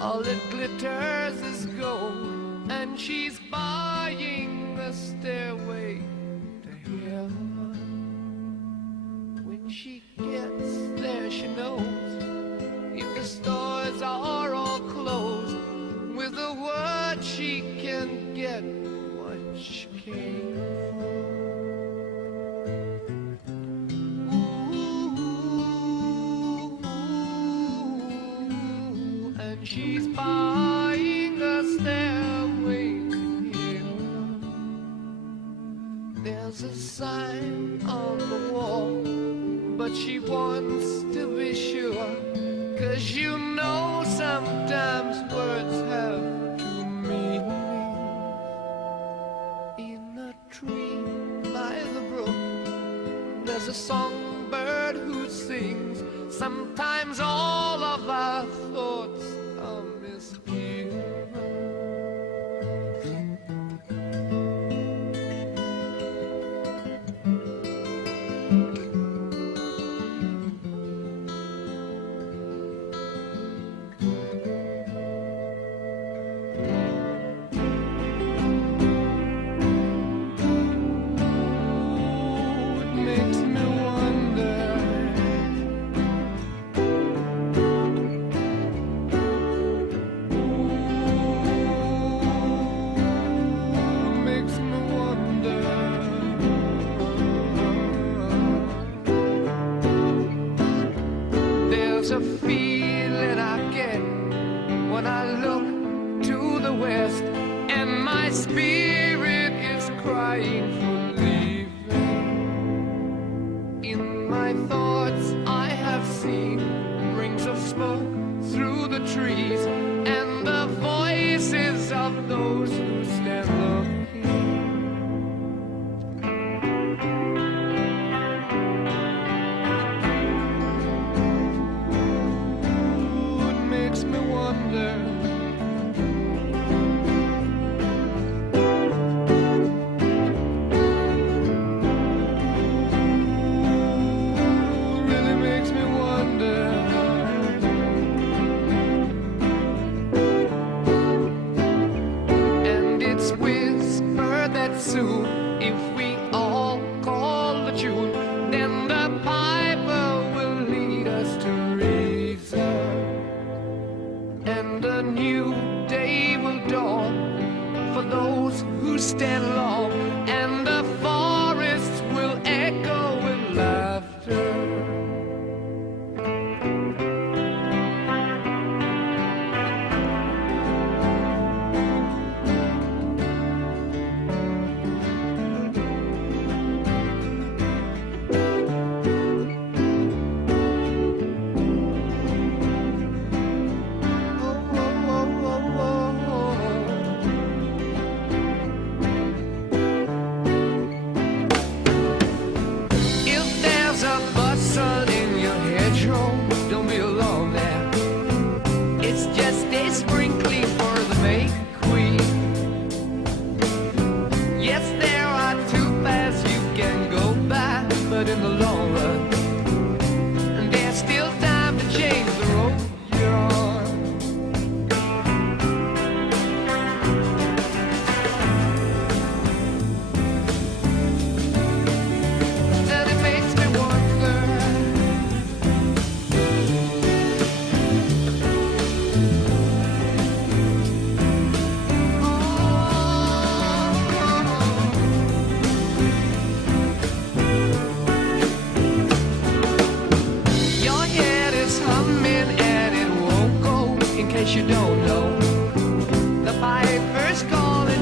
All that glitters is gold, and she's buying the stairway to heaven. When she gets there, she knows if the stores are all closed, with a word she can get what she came for. Ooh, and she's buying a stairway to heaven. There's a sign on the wall, but she wants to be sure, 'cause you know sometimes words have two meanings. In a tree by the brook, there's a songbird who sings. Sometimes all of our thoughts are misgiven. There's a feeling I get when I look to the west, and my spirit is crying for leaving. In my thoughts I have seen rings of smoke through the trees, and the voices of those who stand looking. If we all call the tune, then the piper will lead us to reason, and a new day will dawn for those who stand long, and the forests will echo with laughter. You don't know the piper's calling.